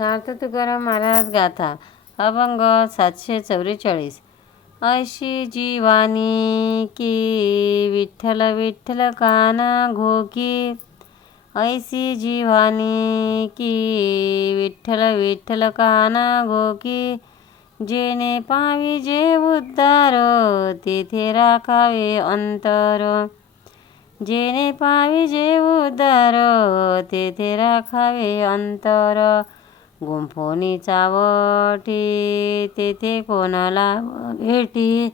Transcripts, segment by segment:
सार्थ तुकाराम महाराज गाथा. अभंग सातशे चौवेचाळीस. अशी जीवानी की विठ्ठल विठ्ठल काना घोकी. ऐसी जीवानी की विठ्ठल विठ्ठल काना घोकी. जेने पावी जे उद्धार तेथे राखावे अंतर. जेने पावी जे उद्धार तेथे राखावे अंतर. गुंफोनी चावटी तेथे कोणाला भेटी?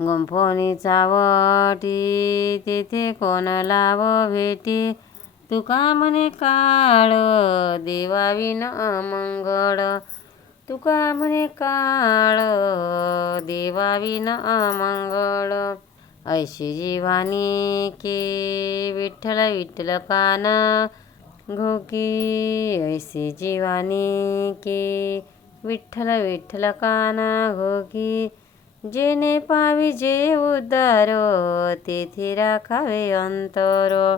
गुंफोनी चावटी तेथे कोणाला व भेटी? तुका म्हणे काळ देवाविन अमंगळ तुका म्हणे काळ देवाविन अमंगळ ऐशी जीवानी के विठ्ठल विठ्ठल काना. घोकी ऐसी जीवानी के विठ्ठल विठ्ठल काना घोकी जेने पावी जे उद्धार तेथे राखावे अंतर.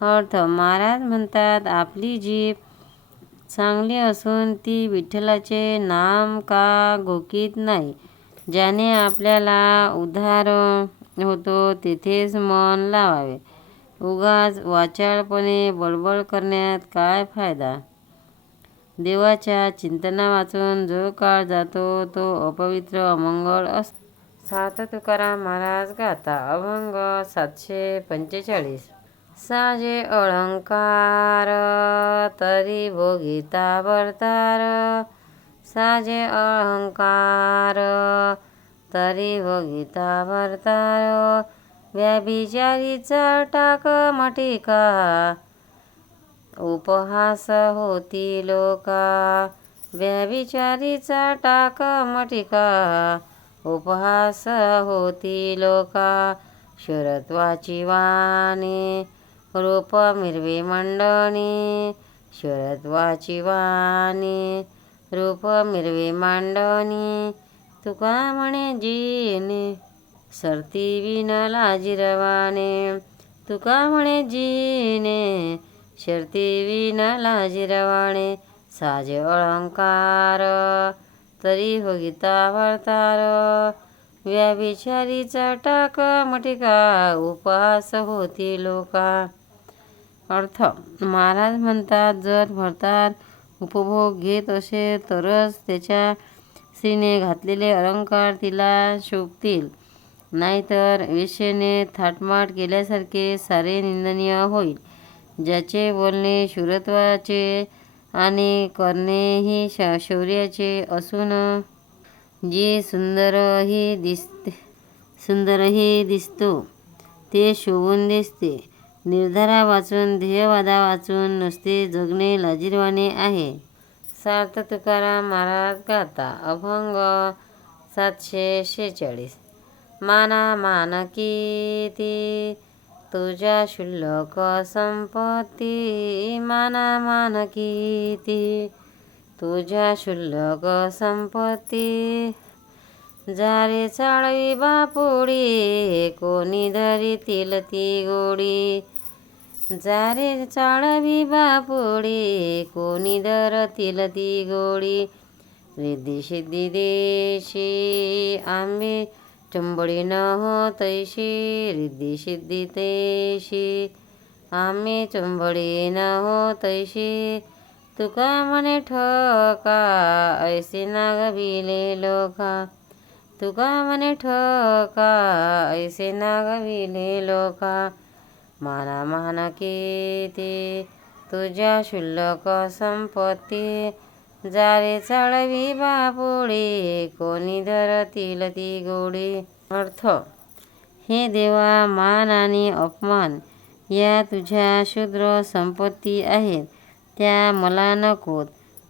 अर्थ महाराज म्हणतात आपली जीभ चांगली असून ती विठ्ठलाचे नाम का घोकीत नाही? ज्याने आपल्याला उद्धार होतो तेथेच मन लावावे. उगाच वाचाळपणे बडबड करण्यात काय फायदा? देवाच्या चिंतना वाचून जो काळ जातो तो अपवित्र अमंगळ अस सात तुकाराम महाराज गाता अभंग सातशे पंचेचाळीस. साजे अळंकार तरी भोगिता भरतार साजे अळंकार तरी भोगिता भरतार व्याभिचारीचा टाक मटिका. उपहास होती लोका. व्याभिचारीचा टाक मटिका. उपहास होती लोका. शरत्वाची वाणी रूप मिरवी मंडणी. शरत्वाची वाणी रूप मिरवी मांडणी. तुका म्हणे जीने. सरती विन लाजिरवाणे तुका म्हणे जीने. शर्ती विन लाजिरवाणे साजे अलंकार तरी हो भगिता भरतार व्याभिचारीचा टाक मटिका उपहास होती लोका. अर्थ महाराज म्हणतात जर भरतार उपभोग घेत असे तरच त्याच्या स्त्रीने घातलेले अलंकार तिला शोभतील. नाहीतर वेश्येने थाटमाट केल्यासारखे सारे निंदनीय होईल. ज्याचे बोलणे शूरत्वाचे आणि करणेही श शौर्याचे असून जी सुंदरही दिसते सुंदरही दिसतो ते शोभून दिसते. निर्धारा वाचून ध्येयवादा वाचून नुसते जगणे लाजिरवाणे आहे. सार्थ तुकाराम महाराज गाता अभंग सातशे शेहेचाळीस. माना मान कीती तुझ्या शुल्लक संपत्ती. माना मान कीती तुझ्या शुल्लक संपत्ती. जारे चाळवी बापुडी कोणी धरीतील ती गोडी. जारे चाळवी बापुडी कोणी धरतील ती गोडी. रिद्धी सिद्धी देशी आंबे चंबळी न हो तैशी रिद्धी सिद्धी तैशी. आम्ही चुंबळी न हो तैशी. तुका म्हणे ठका ऐसे नागविले लोका. तुका म्हणे ठका ऐसे नागविले लोका. माना माना किती तुझ्या शुल्लक संपत्ती. जारे चळवी बापुडी कोणी धरतील ती गोडी? अर्थ हे देवा मान आणि अपमान या तुझ्या शूद्र संपत्ती आहेत. त्या मला नकोत.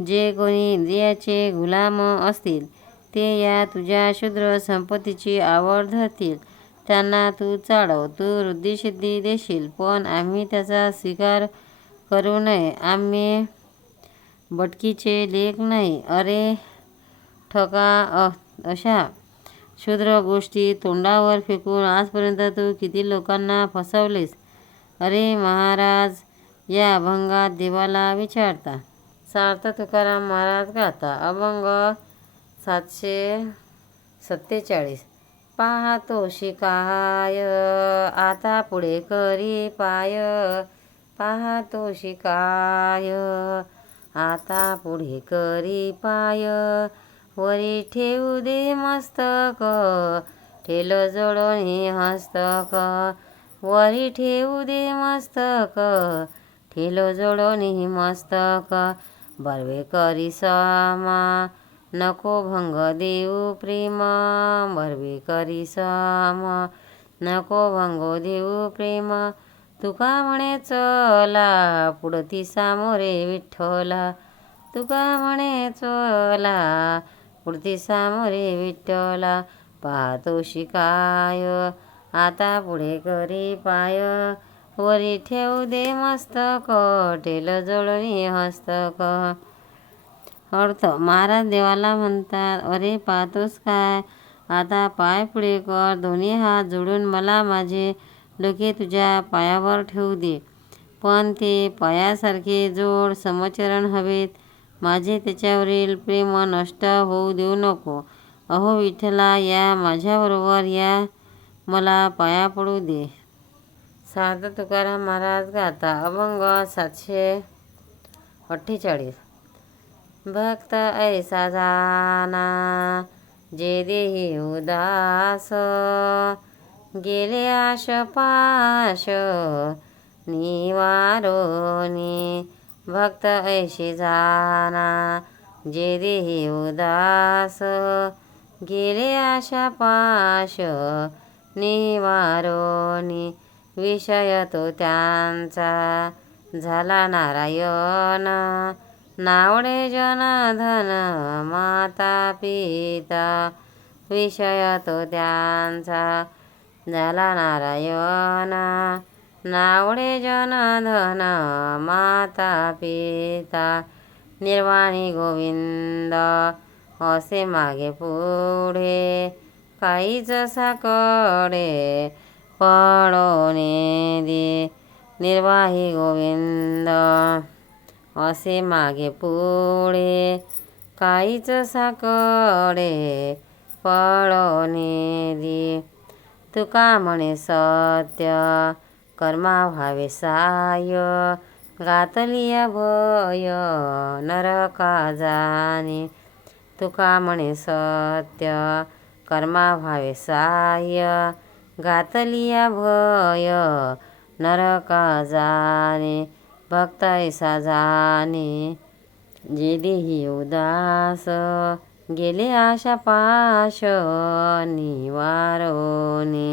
जे कोणी इंद्रियाचे गुलाम असतील ते या तुझ्या शूद्र संपत्तीची आवड धरतील. त्यांना तू चाळव तू वृद्धिसिद्धी देशील पण आम्ही त्याचा स्वीकार करू नये. आम्ही बटकीचे लेख नाही. अरे ठका अशा क्षुद्र गोष्टी तोंडावर फेकून आजपर्यंत तू किती लोकांना फसवलेस? अरे महाराज या अभंगात देवाला विचारता. सार्थ तुकाराम महाराज गाता अभंग सातशे सत्तेचाळीस. पाहतो शिकाय आता पुढे करी पाय. पाहतो शिकाय आता पुढे करी पाय. वरी ठेवू दे मस्तक. ठेल जोडोनी हस्तक. वरी ठेवू दे मस्तक. ठेल जोडोनी मस्तक. बर्वे करी समा. नको भंग देऊ प्रेम. बर्वे करी सम. नको भंग देऊ प्रेम. तुका म्हणे चला पुढती सामोरे विठ्ठला. तुका म्हणे चला पुढती सामोरे विठ्ठला. पाहतो शिकाय आता पुढे करी पाय. वरी ठेवू दे मस्तक टेल जोडणी हस्तक. अर्थ महाराज देवाला म्हणतात अरे पाहतोस काय? आता पाय पुढे कर दोन्ही हात जोडून मला माझे डोके तुझ्या पायावर ठेवू दे. पण ते पायासारखे जोड समचरण हवेत. माझे त्याच्यावरील प्रेम नष्ट होऊ देऊ नको. अहो विठ्ठला या माझ्याबरोबर या. मला पाया पडू दे. साध तुकाराम महाराज गाता अभंग सातशे अठ्ठेचाळीस. भक्त ऐसा जाना जे देही उदास. गेले आश पाश निवारोनी भक्त ऐशी जाना जे देही उदास. गेले आशा पाश निवारोनी विषय तो त्यांचा झाला नारायण. नावडे जनधन माता पिता विषय तो त्यांचा झाला नारायण नावडे जनधन माता पिता। निर्वाणी गोविंद असे मागे पुढे। काहीच साकडे पडोने दे। निर्वाही गोविंद असे मागे पुढे। काहीच साकडे पळवणे दे। तुका म्हणे सत्य कर्मा व्हावे साय घातलिया भय नरका जाणे तुका म्हणे सत्य कर्मा व्हावे साय घातलिया भय नरका जाणे भक्त ऐसा जाणे जे देही उदास गेले आशा पाश निवारोने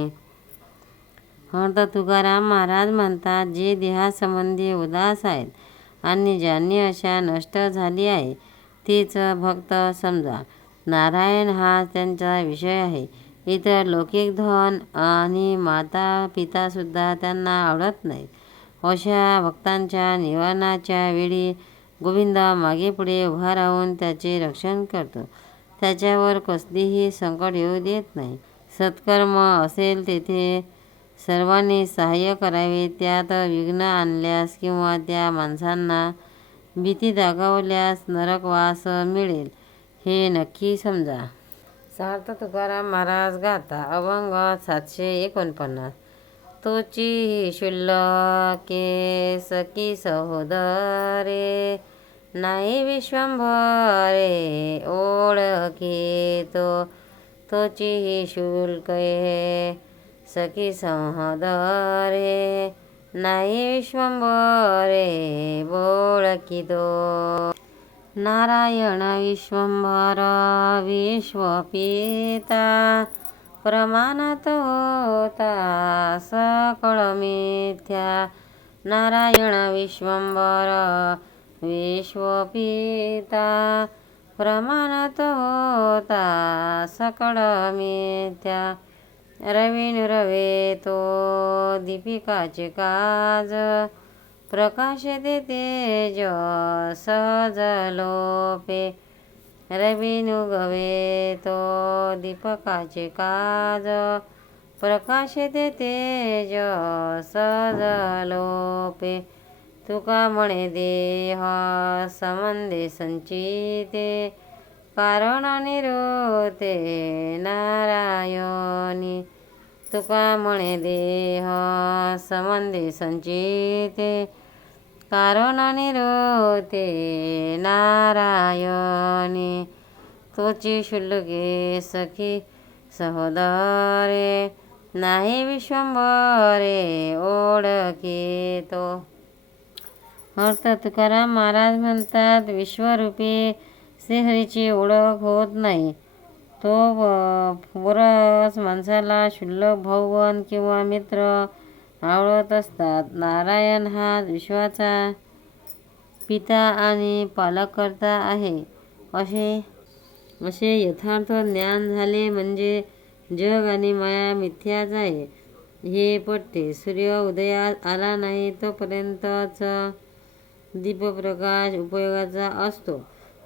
अर्थ तुकाराम महाराज म्हणतात जे देहासंबंधी उदास आहेत आणि ज्यांनी अशा नष्ट झाली आहे तीच भक्त समजा. नारायण हा त्यांचा विषय आहे. इतर लौकिक धन आणि माता पितासुद्धा त्यांना आवडत नाहीत. अशा भक्तांच्या निवारणाच्या वेळी गोविंद मागे पुढे उभा राहून त्याचे रक्षण करतो. त्याच्यावर कसलीही संकट येऊ देत नाही. सत्कर्म असेल तेथे सर्वांनी सहाय्य करावे. त्यात विघ्न आणल्यास किंवा त्या माणसांना भीती दाखवल्यास नरकवास मिळेल. हे नक्की समजा. सार्थ तुकाराम महाराज गाता अभंग सातशे एकोणपन्नास. तोची शुल्लके सखी सहोदरे नाही विश्वंभरे ओळखे तो तोची शुल्के सखी रे नाही विश्वंभरे बोळकितो नारायण विश्वंभर विश्वपिता. प्रमाणात होता सकळ मिथ्या. नारायण विश्वंभर विश्वपिता प्रमाणात होता सकळ मिथ्या. रवीन रवे तो दीपिकाचे काज प्रकाश दे तेज सहज लोपे. रवीनु गवे तो दीपकाचे काज प्रकाश दे तेज सहज लोपे. तुका म्हणे देह संबंधे संचिते कारण निरोते नारायणी। तुका म्हणे देह संबंधे संचिते कारण निरोते नारायणी। तोची शुल्के सखी सहोदरे नाही विश्वंभरे ओळखी तो। अर्थ तुकाराम महाराज म्हणतात विश्वरूपी श्रीहरीची ओळख होत नाही. तो बरंच माणसाला शुल्लक भवन किंवा मित्र आवडत असतात. नारायण हा विश्वाचा पिता आणि पालककर्ता आहे. असे असे यथार्थ ज्ञान झाले म्हणजे जग आणि माया मिथ्याच आहे. हे पटते. सूर्य उदयात आला नाही तोपर्यंतच दीपप्रकाश उपयोगाचा असतो.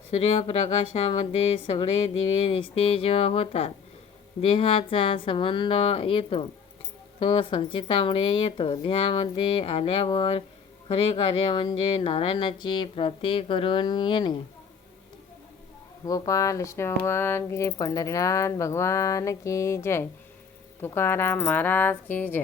सूर्यप्रकाशामध्ये सगळे दिवे निस्तेज होतात देहाचा संबंध येतो. तो संचितामुळे येतो. देहामध्ये आल्यावर खरे कार्य म्हणजे नारायणाची प्राप्ती करून येणे गोपाल कृष्ण भगवान की जय पंढरीनाथ भगवान की जय. तुकाराम महाराज की जय.